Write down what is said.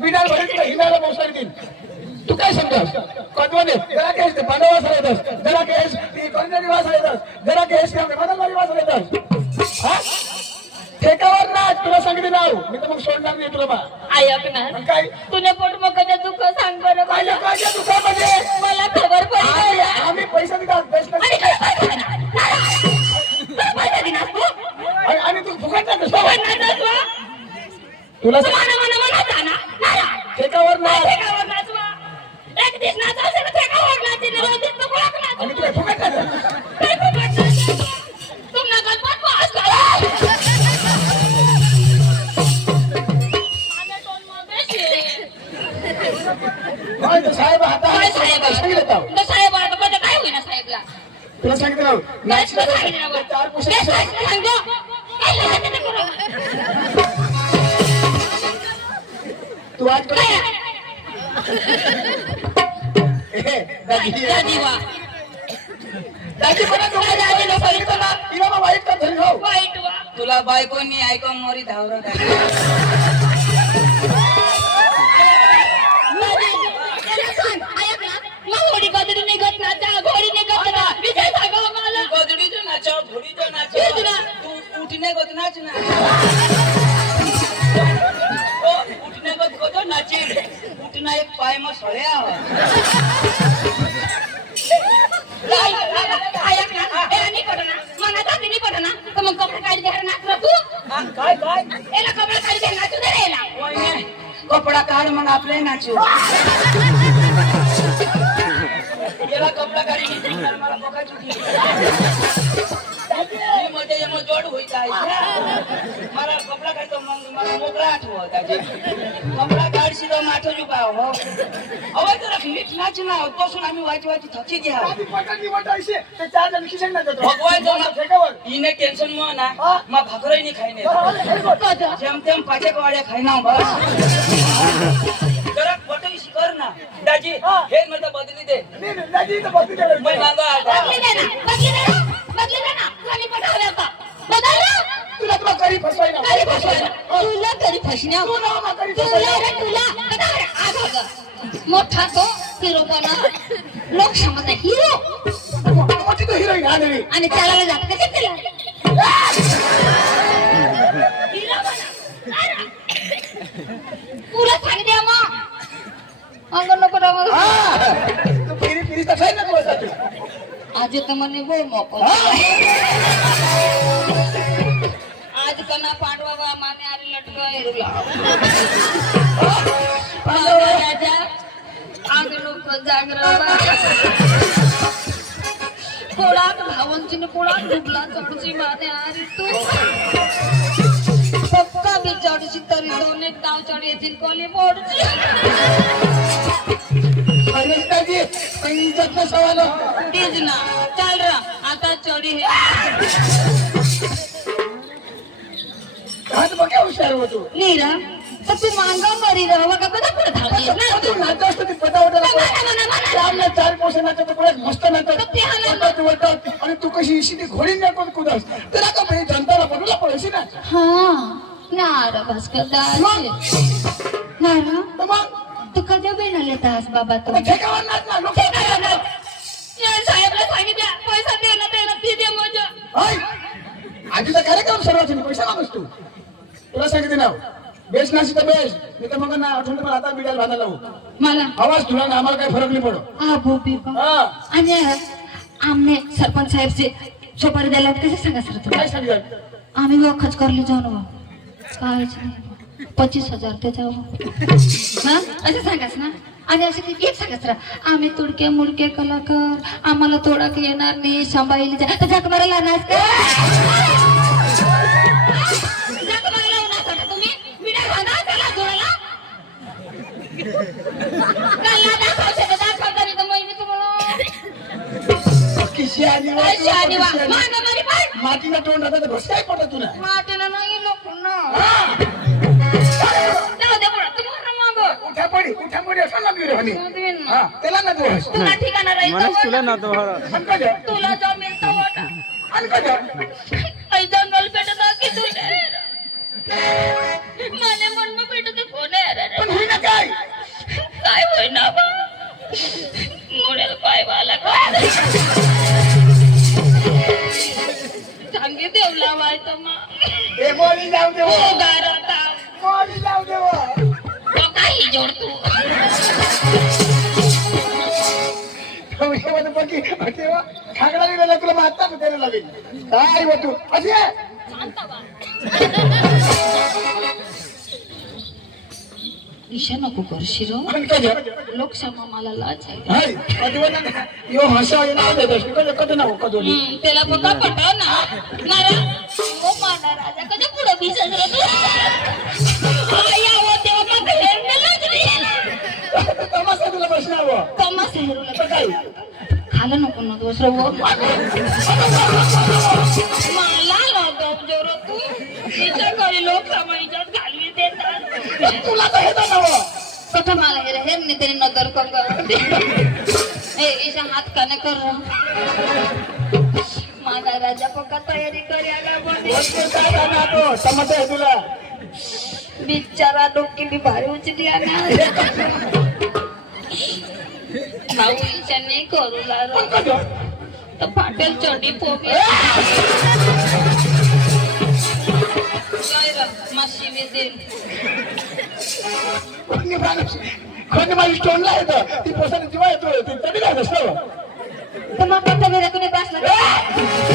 बिनार भरे तुला हिमालय मोसारी दिन तू काय समजास कदवने जरा केस पांडवास राहतस जरा केस ती कंजरी वास राहतस जरा केस ते मदनवारी वास राहतस हा ठेकावर नाच तुला सांगते नाव मी तर मग सोडणार नाही तुला बा ऐक ना काय तुने पोटमोकाचं दुःख सांग बरं काय मला. काय दुकानामध्ये मला खबर पडली आम्ही पैसे देतात बेस्ट आणि काय पैसा दिनास तू आणि तू फुकट नाही फुकट नाही नाचवा. तुला मला मला म्हणायचा ना ठेकावर नाच ठेकावर नाचवा. एक दिवस नाच असेल तर ठेकावर नाचीन, रोज दिवस तर कुणाक नाचू. आणि तुला फुकट नाही काय फुकट नाचायचं? तुम्हाला गणपत पास करा. माझ्या टोनमध्ये शे. साहेब आता काय साहेब? सांगितलं तर साहेब आता बघा काय होईना साहेबला. तुला सांगितलं नाव नाच काय सांगितलं बरं? चार काय पुस्तक सांगतो? काय सांगितलं ते करू? तू आज काय? दादी दादी वा. दादी कोणा काय दादी नको इथं ना. इला मग वाईट का धरी हो वाईट वा. तुला बायकोनी ऐकून मोरी धावरत आहे. त्याला सांग, ऐक ना. मग घोडी गदडी निघत ना, त्या घोडी निघत ना. विजय सांगा मला. गोदडीचं नाच घोडीचं नाच तेच ना. तू उठणे गोत नाच ना ओ, उठणे गोत गोत नाचील उठणं एक पाय मग सळ्या ऐक ना. याला निपट ना. मनात आधी निपट ना. तर मग कपडे काढी द्या नाचला तू. काय काय याला कपडे काढी द्या नाचू दे रे याला. वहिने, कपडा काढ मग आपले नाचू गेला कपडा काढी घेतली, मला मोका चुकी मी मध्ये मग जोड होईत आहे मला कपडा काढतो मग मला मोकळा आठवत आहे कपडा काढशी तो माठो चुका हो अवय तर नीट नाच ना तोसून आम्ही वाची वाची थकी घ्या आधी पटाकी वाटायचे ते चार जण खिशात नाही जातो भगवान जो ठेकावर हिने टेन्शन मग ना मग भाकरही नाही खाईने कधी? जेम तेम पाचेक वाड्या खाईना बस जरा पटई शिकर ना दाजी हे मला बदली दे दादी इथं बसली त्यावेळेस. मैं मांगा आता बदली दे ना. बदली दे ना. बदली दे ना. कोणी पटावलं का? बदललं? तुला तुला घरी फसवायला घरी फसवलं. तुला घरी फसण्या. तू ना मग घरी तुला फसवायला रे तुला. बघा रे, आज बघ. मोठा तो हिरोपणा लोक समजत हिरो मोठी तो हिरोईन हा नवी आणि त्याला जात कसे तिला हिरो बना. तुला सांगते मग अंग नको रे मग. तू फिरी फिरी तसा आहे ना तू असा तू आज तर म्हणे बो मोको आज कना पांडवा बा माने आरी लटका हेरुला राजा आग लोक जागरावा कोळात भावंतीने कोळात डुबला चढची माने आरी तू पक्का बी चढची तरी दोन एक दाव चढ येतील कोली मोडची अरे दादी इज्जत ना सवाल तेज ना चाल रा आता चढी हे हात बघा हुशार होतो नीरा तर तू मांगा मरी रहा का पता कुठे थांबली ना तू नाचत असतो ती पटावटा चार पोसे नाचत पुढे मस्त नाचत वटत आणि तू कशी इशी ती घोडी नाचत कुदस तर आता भाई जनताला पडूला पडशी ना हा नारा भास्कर दास नारा तर मग तू कधी बेनाले दास बाबा तू ठेकावर नाच ना लोक या साहेबला सांगितलं पैसा दे ना ती दे मजा आधीचा कार्यक्रम सर्वांचा पैसा मागस तू तुला सांगितलं नाव बेस्ट नाशी तर बेस्ट मी तर मग ना आठवण मला आता बिडायला बांधायला लावू मला आवाज तुला ना आम्हाला काही फरक नाही पडो हा भोपी हा आणि आमने सरपंच साहेबचे सुपारी द्यायला कसे सांगा सर काय तुम्ही सांगितलं आम्ही वखच करली जाऊ ना काहीच नाही 25,000 त्याच्यावर हा असं सांगास ना आणि असं काही एक सांगास रा आम्ही तुडके मुडके कलाकार आम्हाला तोडाक येणार नाही सांभाळली तर जग मारायला नाच का जग मारायला नाच का तुम्ही बिना खाना त्याला जोडायला काला दाखव शकत दाखव तरी तर महिने तुम्हाला किशी आणि मारी पाय मातीला तोंड आता तर काय पडत तुला माटेला नाही लोक ना हा. जाऊ दे बरं तुम्हाला मागं उठा पडी असं लागली रे म्हणे देईन ना. हा त्याला ना तू तुला ठिकाणा राहील तुला ना तो तुला जमेल तर वाटा जंगल पेटत की तुझे मने मन पेटत कोण आहे रे पण होईना काय जेवला वायतो मग हे मोडी जाऊ दे हो गारता मोडी जाऊ दे तो काही जोडतो बाकी तेव्हा खागडा गेला तुला मारता त्याला लागेल काय बा तू अशी ईशा नको करशील आणि काय लोकसभा मला लाज आहे यो हसा येणार कधी कधी ना कधी त्याला बघा पटाव ना नारा हो माना राजा कधी पुढे मी सजरत या तेव्हा माझं हेर लागली तमाशा तुला प्रश्न हवं तमाशा हेरूला काय खालं नको ना दुसरं हो मला नको जोर तू तिच्या घरी लोकसभा इज्जत घालवी देतात तुला तर हे नवं कठं मला हेर नाही तरी नजर कंग ए ईशा हात काने कर माझा राजा पक्का तयारी करायला बने काय करणार तमाशा आहे तुला बिचारा डोकी बी भारी उचली ना भाऊ ईशा नाही करू लागलो तर फाटेल चढी पोबी काय माशी देईल कोणी माझी स्टोनला येतं ती पोसाने जेव्हा येतो ती तरी काय नसतं तर मग कोणी बसला